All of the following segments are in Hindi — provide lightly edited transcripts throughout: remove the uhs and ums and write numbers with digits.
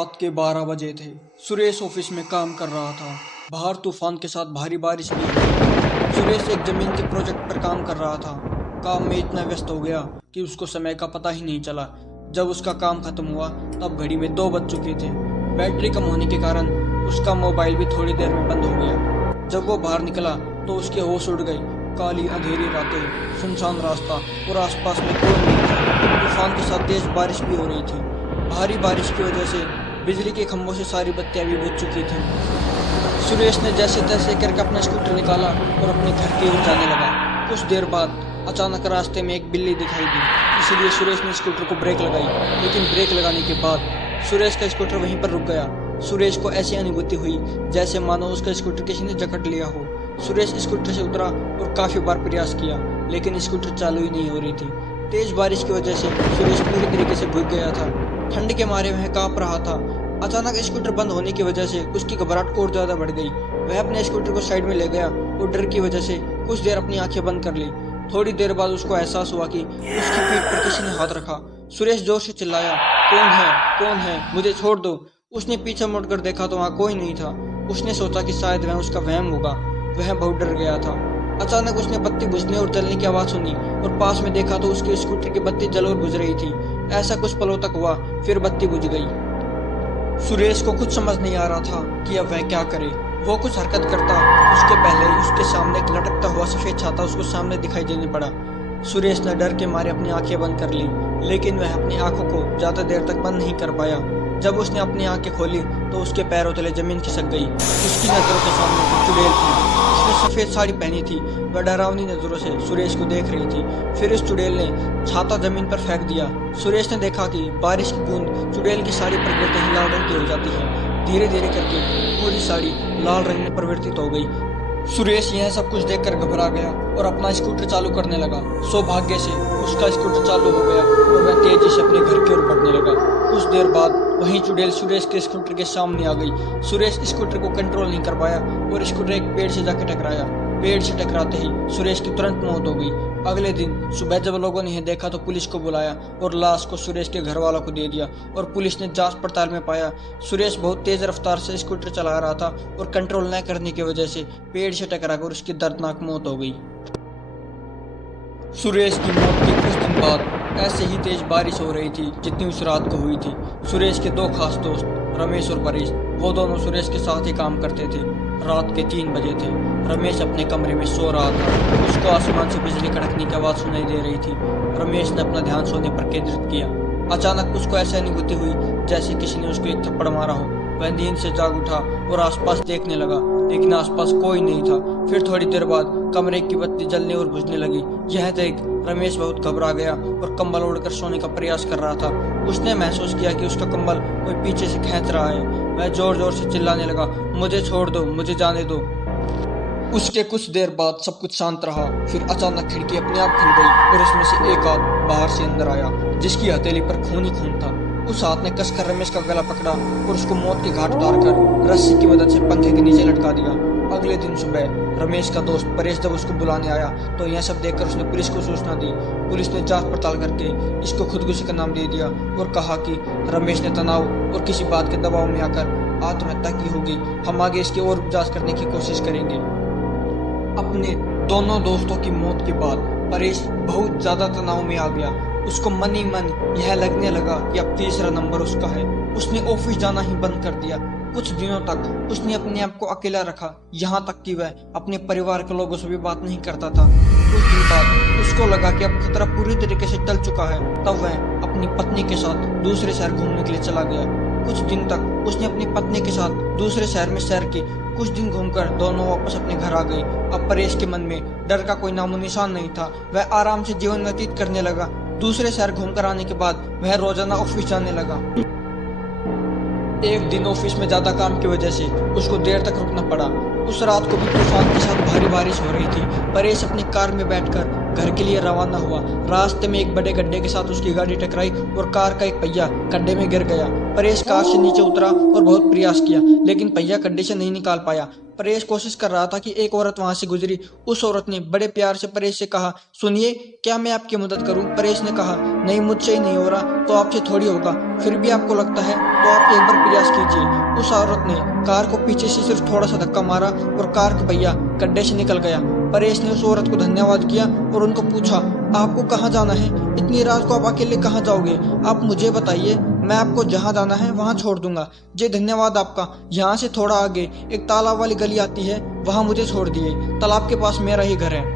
रात के 12 बजे थे। सुरेश ऑफिस में काम कर रहा था। बाहर तूफान के साथ भारी बारिश भी हो रही थी। सुरेश एक जमीन के प्रोजेक्ट पर काम कर रहा था। काम में इतना व्यस्त हो गया कि उसको समय का पता ही नहीं चला। जब उसका काम खत्म हुआ तब घड़ी में 2 बज चुके थे। बैटरी कम होने के कारण उसका मोबाइल भी थोड़ी देर में बंद हो गया। जब वो बाहर निकला तो उसके होश उड़ गई। काली अंधेरी रातें, सुनसान रास्ता और आसपास में कोई नहीं था। तूफान के साथ तेज बारिश भी हो रही थी। भारी बारिश की वजह से बिजली के खंभों से सारी बत्तियां भी बुझ चुकी थीं। सुरेश ने जैसे तैसे करके अपना स्कूटर निकाला और अपने घर की ओर जाने लगा। कुछ देर बाद अचानक रास्ते में एक बिल्ली दिखाई दी, इसलिए सुरेश ने स्कूटर को ब्रेक लगाई। लेकिन ब्रेक लगाने के बाद सुरेश का स्कूटर वहीं पर रुक गया। सुरेश को ऐसी अनुभूति हुई जैसे मानो उसका स्कूटर किसी ने जकड़ लिया हो। सुरेश स्कूटर से उतरा और काफी बार प्रयास किया, लेकिन स्कूटर चालू ही नहीं हो रही थी। तेज बारिश की वजह से सुरेश पूरी तरीके से भीग गया था। ठंड के मारे वह कांप रहा था। अचानक स्कूटर बंद होने की वजह से उसकी घबराहट और ज्यादा बढ़ गई। वह अपने स्कूटर को साइड में ले गया और डर की वजह से कुछ देर अपनी आंखें बंद कर ली। थोड़ी देर बाद उसको एहसास हुआ कि उसकी पीठ पर किसी ने हाथ रखा। सुरेश जोर से चिल्लाया, कौन है, कौन है, मुझे छोड़ दो। उसने पीछे मुड़कर देखा तो वहाँ कोई नहीं था। उसने सोचा कि शायद वह उसका वहम होगा। वह बहुत डर गया था। अचानक उसने बत्ती बुझने और जलने की आवाज सुनी और पास में देखा तो उसके स्कूटर की बत्ती जल और बुझ रही थी। ऐसा कुछ पलों तक हुआ, फिर बत्ती बुझ गई। सुरेश को कुछ समझ नहीं आ रहा था कि अब वह क्या करे। वो कुछ हरकत करता उसके पहले ही उसके सामने एक लटकता हुआ सफेद छाता उसको सामने दिखाई देने पड़ा। सुरेश ने डर के मारे अपनी आंखें बंद कर ली, लेकिन वह अपनी आंखों को ज्यादा देर तक बंद नहीं कर पाया। जब उसने अपनी आंखें खोली तो उसके पैरों तले जमीन खिसक गई। उसकी नजरों के सामने एक चुड़ैल थी। उसने सफेद साड़ी पहनी थी। वह डरावनी नजरों से सुरेश को देख रही थी। फिर उस चुड़ैल ने छाता जमीन पर फेंक दिया। सुरेश ने देखा कि बारिश की बूंद चुड़ैल की साड़ी पर गिरते ही लाल रंग की हो जाती है। धीरे धीरे करके पूरी साड़ी लाल रंग में परिवर्तित हो गई। सुरेश यह सब कुछ देखकर घबरा गया और अपना स्कूटर चालू करने लगा। सौभाग्य से उसका स्कूटर चालू हो गया और वह तेजी से अपने घर की ओर बढ़ने लगा। कुछ देर बाद वहीं चुड़ैल सुरेश के स्कूटर के सामने आ गई। सुरेश स्कूटर को कंट्रोल नहीं कर पाया और स्कूटर एक पेड़ से जाकर टकराया। पेड़ से टकराते ही सुरेश की तुरंत मौत हो गई। अगले दिन सुबह जब लोगों ने देखा तो पुलिस को बुलाया और लाश को सुरेश के घर वालों को दे दिया। और पुलिस ने जांच पड़ताल में पाया सुरेश बहुत तेज रफ्तार से स्कूटर चला रहा था और कंट्रोल न करने की वजह से पेड़ से टकराकर उसकी दर्दनाक मौत हो गई। सुरेश की मौत के कुछ दिन बाद ऐसे ही तेज बारिश हो रही थी जितनी उस रात को हुई थी। सुरेश के 2 खास दोस्त रमेश और परेश, वो दोनों सुरेश के साथ ही काम करते थे। रात के 3 बजे थे। रमेश अपने कमरे में सो रहा था। उसको आसमान से बिजली कड़कने की आवाज सुनाई दे रही थी। रमेश ने अपना ध्यान सोने पर केंद्रित किया। अचानक उसको ऐसी अनुभूति हुई जैसे किसी ने उसको एक थप्पड़ मारा हो। वह नींद से जाग उठा और आसपास देखने लगा, लेकिन आसपास कोई नहीं था। फिर थोड़ी देर बाद कमरे की बत्ती जलने और बुझने लगी। यह देख रमेश बहुत घबरा गया और कंबल ओढ़कर सोने का प्रयास कर रहा था। उसने महसूस किया कि उसका कंबल कोई पीछे से खींच रहा है। वह जोर जोर से चिल्लाने लगा, मुझे छोड़ दो, मुझे जाने दो। उसके कुछ देर बाद सब कुछ शांत रहा। फिर अचानक खिड़की अपने आप खुल गई और उसमें से एक हाथ बाहर से अंदर आया, जिसकी हथेली पर खून ही खून था। उस हाथ ने कसकर रमेश का गला पकड़ा और उसको मौत के घाट उतारकर रस्सी की मदद से पंखे के नीचे लटका दिया। अगले दिन सुबह रमेश का दोस्त परेश जब उसको बुलाने आया तो यह सब देखकर उसने पुलिस को सूचना दी। पुलिस ने जांच पड़ताल करके इसको खुदकुशी का नाम दे दिया और कहा कि रमेश ने तनाव और किसी बात के दबाव में आकर आत्महत्या की होगी। हम आगे इसकी और जांच करने की कोशिश करेंगे। अपने दोनों दोस्तों की मौत के बाद परेश बहुत ज्यादा तनाव में आ गया। उसको मन ही मन यह लगने लगा कि अब तीसरा नंबर उसका है। उसने ऑफिस जाना ही बंद कर दिया। कुछ दिनों तक उसने अपने आप को अकेला रखा, यहाँ तक कि वह अपने परिवार के लोगों से भी बात नहीं करता था। कुछ दिन बाद उसको लगा कि अब खतरा पूरी तरीके से टल चुका है। तब वह अपनी पत्नी के साथ दूसरे शहर घूमने के लिए चला गया। कुछ दिन तक उसने अपनी पत्नी के साथ दूसरे शहर में सैर की। कुछ दिन घूमकर दोनों वापस अपने घर आ गए। अब परेश के मन में डर का कोई नामो निशान नहीं था। वह आराम से जीवन व्यतीत करने लगा। दूसरे शहर घूमकर आने के बाद वह रोजाना ऑफिस जाने लगा। एक दिन ऑफिस में ज्यादा काम की वजह से उसको देर तक रुकना पड़ा। उस रात को भी तूफान के साथ भारी बारिश हो रही थी। परेश अपनी कार में बैठकर घर के लिए रवाना हुआ। रास्ते में एक बड़े गड्ढे के साथ उसकी गाड़ी टकराई और कार का एक पहिया गड्ढे में गिर गया। परेश कार से नीचे उतरा और बहुत प्रयास किया, लेकिन पहिया गड्ढे से नहीं निकाल पाया। परेश कोशिश कर रहा था कि एक औरत वहां से गुजरी। उस औरत ने बड़े प्यार से परेश से कहा, सुनिए, क्या मैं आपकी मदद करूं? परेश ने कहा, नहीं, मुझसे ही नहीं हो रहा तो आपसे थोड़ी होगा। फिर भी आपको लगता है तो आप एक बार प्रयास कीजिए। उस औरत ने कार को पीछे से सिर्फ थोड़ा सा धक्का मारा और कार का पहिया गड्ढे से निकल गया। परेश ने उस औरत को धन्यवाद किया और उनको पूछा, आपको कहाँ जाना है? इतनी रात को आप अकेले कहाँ जाओगे? आप मुझे बताइए, मैं आपको जहाँ जाना है वहाँ छोड़ दूंगा। जी धन्यवाद आपका। यहाँ से थोड़ा आगे एक तालाब वाली गली आती है, वहाँ मुझे छोड़ दिए। तालाब के पास मेरा ही घर है।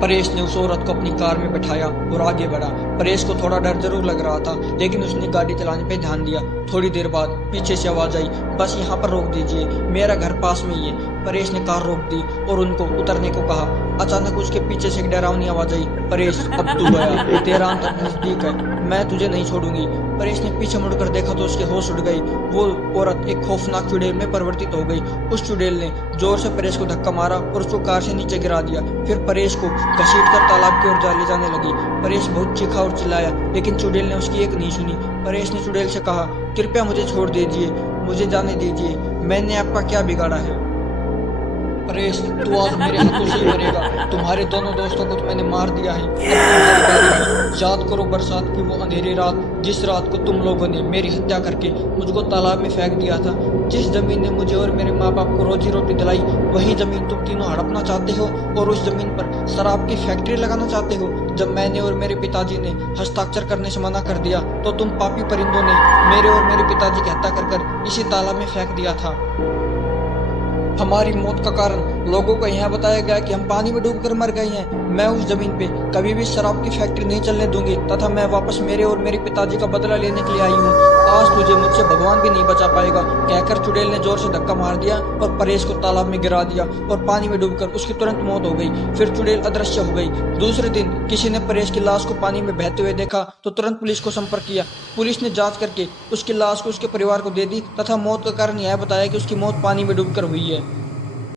परेश ने उस औरत को अपनी कार में बैठाया और आगे बढ़ा। परेश को थोड़ा डर जरूर लग रहा था, लेकिन उसने गाड़ी चलाने पे ध्यान दिया। थोड़ी देर बाद पीछे से आवाज आई, बस यहाँ पर रोक दीजिए, मेरा घर पास में ही है। परेश ने कार रोक दी और उनको उतरने को कहा। अचानक उसके पीछे से एक डरावनी आवाज आई, परेश अब तू गया, तेरा अंत नजदीक है, मैं तुझे नहीं छोड़ूंगी। परेश ने पीछे मुड़कर देखा तो उसके होश उड़ गई। वो औरत एक खौफनाक चुड़ैल में परिवर्तित हो गई। उस चुड़ैल ने जोर से परेश को धक्का मारा और उसको कार से नीचे गिरा दिया। फिर परेश को घसीटकर तालाब की ओर ले जाने लगी। परेश बहुत चीखा और चिल्लाया, लेकिन चुड़ैल ने उसकी एक नहीं सुनी। परेश ने चुड़ैल से कहा, कृपया मुझे छोड़ दीजिए, मुझे जाने दीजिए, मैंने आपका क्या बिगाड़ा है? परेश, तू आज मेरे हाथों से ही मरेगा। तुम्हारे दोनों दोस्तों को तो मैंने मार दिया है, अब तुम्हारी बारी है। याद करो बरसात की वो अंधेरी रात, जिस रात को तुम लोगों ने मेरी हत्या करके मुझको तालाब में फेंक दिया था। जिस जमीन ने मुझे और मेरे माँ बाप को रोजी रोटी दिलाई, वही जमीन तुम तीनों हड़पना चाहते हो और उस जमीन पर शराब की फैक्ट्री लगाना चाहते हो। जब मैंने और मेरे पिताजी ने हस्ताक्षर करने से मना कर दिया, तो तुम पापी परिंदों ने मेरे और मेरे पिताजी की हत्या कर इसी तालाब में फेंक दिया था। हमारी मौत का कारण लोगों को यह बताया गया कि हम पानी में डूबकर मर गए हैं। मैं उस जमीन पे कभी भी शराब की फैक्ट्री नहीं चलने दूंगी, तथा मैं वापस मेरे और मेरे पिताजी का बदला लेने के लिए आई हूँ। आज तुझे मुझसे भगवान भी नहीं बचा पाएगा, कहकर चुड़ैल ने जोर से धक्का मार दिया और परेश को तालाब में गिरा दिया और पानी में डूबकर उसकी तुरंत मौत हो गई। फिर चुड़ैल अदृश्य हो गई। दूसरे दिन किसी ने परेश की लाश को पानी में बहते हुए देखा तो तुरंत पुलिस को संपर्क किया। पुलिस ने जांच करके उसकी लाश को उसके परिवार को दे दी तथा मौत का कारण यह बताया कि उसकी मौत पानी में डूबकर हुई है।